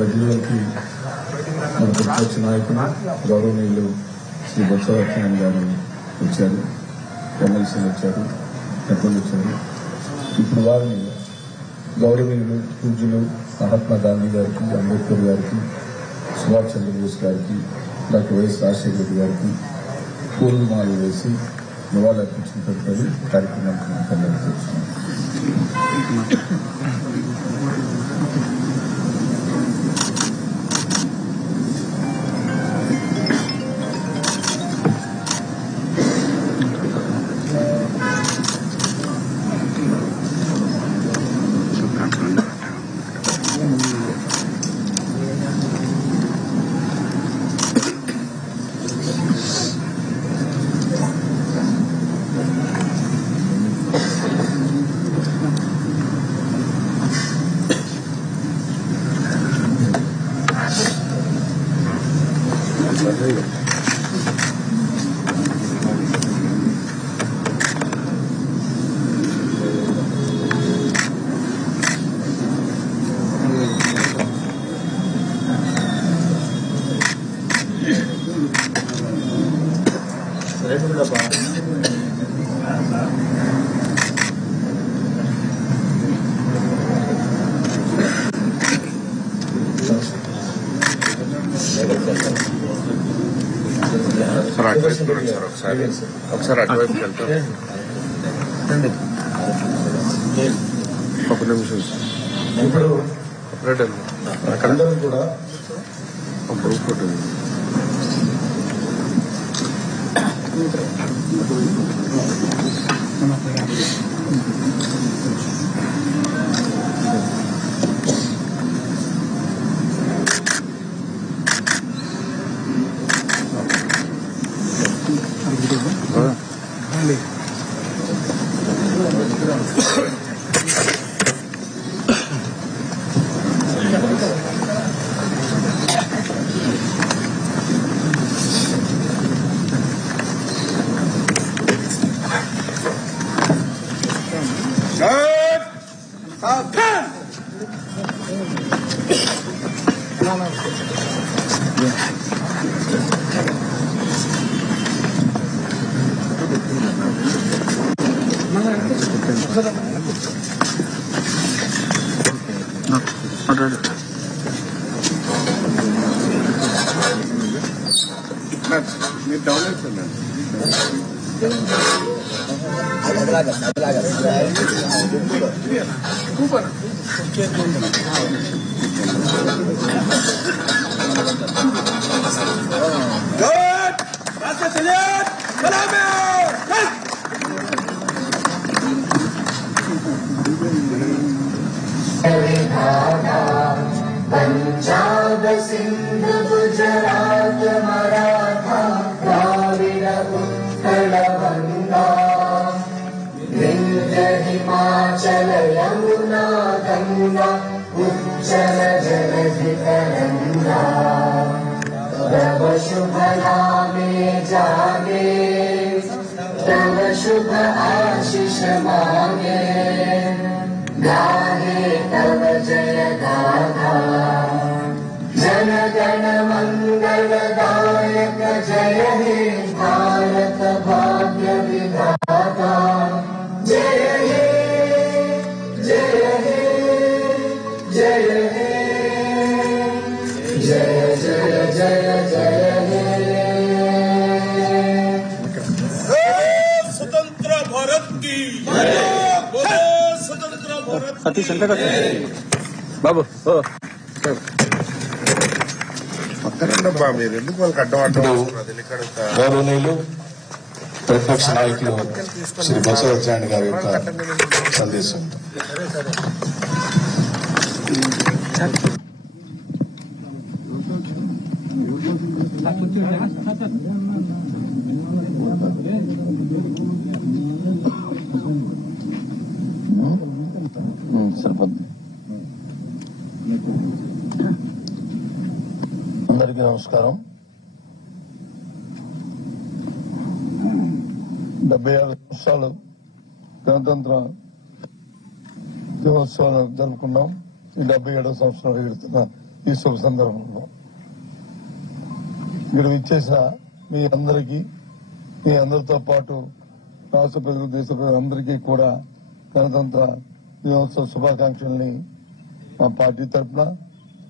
మధ్యలోకి మన ప్రతిపక్ష నాయకులు గౌరవనీయులు శ్రీ బొత్స సత్యనారాయణ గారు వచ్చారు, ఎమ్మెల్సీలు వచ్చారు, పెద్దలు వచ్చారు. ఇప్పుడు వారిని గౌరవనీయులు పూజ్యులు మహాత్మా గాంధీ గారికి, అంబేద్కర్ గారికి, సుభాష్ చంద్రబోస్ గారికి, డాక్టర్ వైఎస్ రాజశేఖర రెడ్డి గారికి పూలమాలలు వేసి నివాళులర్పించిన తదుపరి కార్యక్రమానికి కలెక్ట్ ఒకసారి అటువైపు వెళ్తాం. ఒక నిమిషం ఇప్పుడు అందరూ కూడా గ్రూప్ ఫోటో మీరు డౌన్ అయిపోయిందండి. पंजाब सिंध गुजरात मराठा द्राविड उत्कल गंगा विंध्य हिमाचल यमुना गंगा उच्चल जलधि तरंगा तव शुभ नामे जागे तव शुभ आशीष मांगे गाहे तव जय गाथा जन गण मंगलदायक जय हे भारत भाग्य विधाता जय हे जय हे जय हे जय जय जय जय हे स्वतंत्र भारत की అతి సంతగా బాబు మీరు ఎందుకు వాళ్ళకి అడ్డం గౌరవనీయులు ప్రతిపక్ష నాయకులు శ్రీ బొత్స సత్యనారాయణ గారి యొక్క సందేశం. అందరికీ నమస్కారం. 76 సంవత్సరాలు గణతంత్ర దినోత్సవాలు జరుపుకున్నాం. ఈ 77వ సంవత్సరం ఎడుతున్న ఈ శుభ సందర్భంలో ఇక్కడ విచ్చేసిన మీ అందరికీ, మీ అందరితో పాటు రాష్ట్ర ప్రజలు, దేశ ప్రజలందరికీ కూడా గణతంత్ర దినోత్సవ శుభాకాంక్షల్ని మా పార్టీ తరఫున,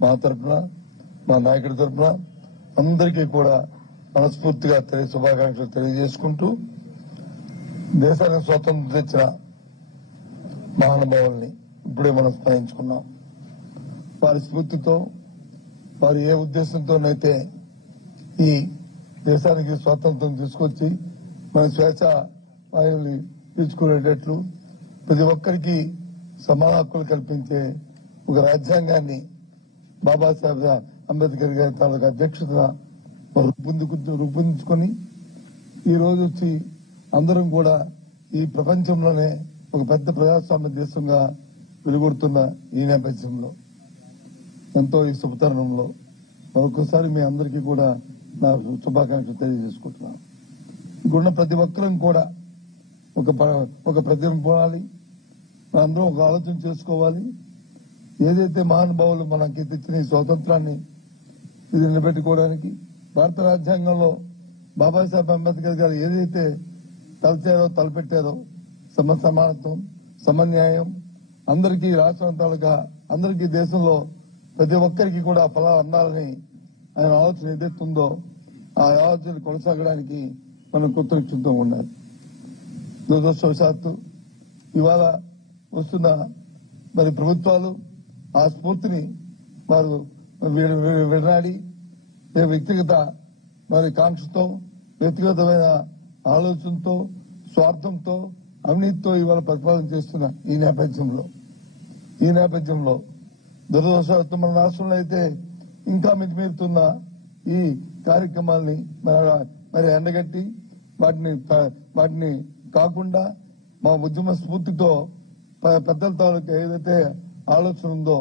మా తరఫున, మా నాయకుడి తరఫున అందరికీ కూడా మనస్ఫూర్తిగా శుభాకాంక్షలు తెలియజేసుకుంటూ, దేశానికి స్వాతంత్రం తెచ్చిన మహానుభావుల్ని ఇప్పుడే మనం స్మరించుకున్నాం. వారి స్ఫూర్తితో, వారు ఏ ఉద్దేశంతోనైతే ఈ దేశానికి స్వాతంత్రం తీసుకొచ్చి మన స్వేచ్ఛ వాయువుని పీల్చుకునేటట్లు ప్రతి ఒక్కరికి సమాన హక్కులు కల్పించే ఒక రాజ్యాంగాన్ని బాబాసాహెబ్ అంబేద్కర్ గారి తాలూకా అధ్యక్షతన రూపొందించుకొని ఈ రోజు వచ్చి అందరం కూడా ఈ ప్రపంచంలోనే ఒక పెద్ద ప్రజాస్వామ్య దేశంగా వెలుగొడుతున్న ఈ నేపథ్యంలో, ఎంతో ఈ శుభతరుణంలో మరొకసారి మీ అందరికీ కూడా నా శుభాకాంక్షలు తెలియజేసుకుంటున్నాను. ఇక్కడున్న ప్రతి ఒక్కరం కూడా ఒక ప్రతిమ పోవాలి, మనందరం ఒక ఆలోచన చేసుకోవాలి. ఏదైతే మహానుభావులు మనకి తెచ్చిన ఈ స్వాతంత్రాన్ని ఇది నిలబెట్టుకోవడానికి భారత రాజ్యాంగంలో బాబాసాహెబ్ అంబేద్కర్ గారు ఏదైతే తలపెట్టారో సమానత్వం, సమన్యాయం, అందరికీ రాష్ట్రం తాలూకా అందరికీ దేశంలో ప్రతి ఒక్కరికి కూడా ఫలాలు అందాలని ఆయన ఆలోచన ఏదైతుందో ఆ ఆలోచన కొనసాగడానికి మనం కృతజ్ఞతతో ఉండాలి. దురదృష్టవశాత్తు ఇవాళ వస్తున్న మరి ప్రభుత్వాలు ఆ స్ఫూర్తిని వారు విడనాడి వ్యక్తిగత మరి కాంక్షతో, వ్యక్తిగతమైన ఆలోచనతో, స్వార్థంతో, అవినీతితో ఇవాళ పరిపాలన చేస్తున్న ఈ నేపథ్యంలో దురదృష్టవశాత్తు మన రాష్ట్రంలో అయితే ఇంకా మితిమీరుతున్న ఈ కార్యక్రమాల్ని మరి ఎండగట్టి వాటిని కాకుండా మా ఉద్యమ స్ఫూర్తితో పెద్దల తాలూకా ఏదైతే ఆలోచన ఉందో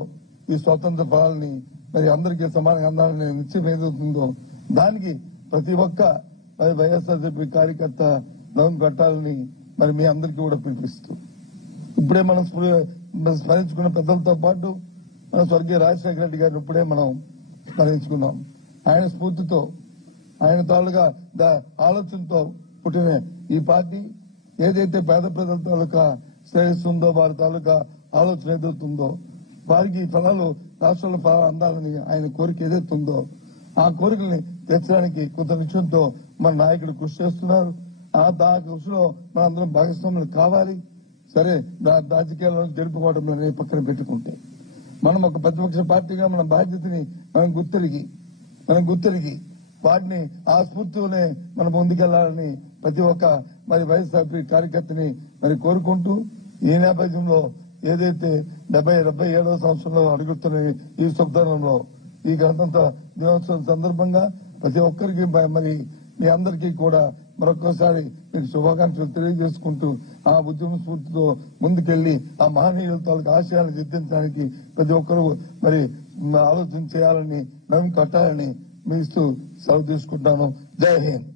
ఈ స్వాతంత్ర ఫలాల్ని మరి అందరికీ సమానంగా అందాలని నిశ్చయం ఏదవుతుందో దానికి ప్రతి ఒక్క మరి వైఎస్ఆర్సీపీ కార్యకర్త నవం కట్టాలని మరి మీ అందరికీ కూడా పిలిపిస్తూ, ఇప్పుడే మనం స్మరించుకున్న పెద్దలతో పాటు మన స్వర్గీయ రాజశేఖర రెడ్డి గారిని ఇప్పుడే మనం స్మరించుకున్నాం. ఆయన స్ఫూర్తితో, ఆయన తాలూకా ఆలోచనతో పుట్టిన ఈ పార్టీ ఏదైతే పేద ప్రజల తాలూకా శ్రేయస్సు ఉందో, వారి తాలూకా ఆలోచన ఏదైతుందో, వారికి ఫలాలు రాష్ట్రంలో ఫలాలు అందాలని ఆయన కోరిక ఏదైతే ఉందో ఆ కోరికల్ని తీర్చడానికి కొంత నిశ్చయంతో మన నాయకుడు కృషి చేస్తున్నారు. ఆ కృషిలో మనందరం భాగస్వాములు కావాలి. సరే, రాజకీయాల్లో గెలుపుకోవడం అనేది పక్కన పెట్టుకుంటే మనం ఒక ప్రతిపక్ష పార్టీగా మన బాధ్యతని మనం గుర్తెరిగి వాటిని ఆ స్ఫూర్తితోనే మనం ముందుకెళ్లాలని ప్రతి ఒక్క మరి వైఎస్ఆర్పీ కార్యకర్తని మరి కోరుకుంటూ, ఈ నేపథ్యంలో ఏదైతే 77వ సంవత్సరంలో అడుగుతున్న ఈ శుభతరుణంలో ఈ గణతంత్ర దినోత్సవం సందర్భంగా ప్రతి ఒక్కరికి మరి మీ అందరికీ కూడా మరొకసారి మీకు శుభాకాంక్షలు తెలియజేసుకుంటూ ఆ ఉద్యమ స్ఫూర్తితో ముందుకెళ్లి ఆ మహనీయుల తాలూకు ఆశయాలను సిద్ధించడానికి ప్రతి ఒక్కరూ మరి ఆలోచన చేయాలని, నవ్వు కట్టాలని మీ ఇస్తూ సెలవు తీసుకుంటాను. జై హింద్.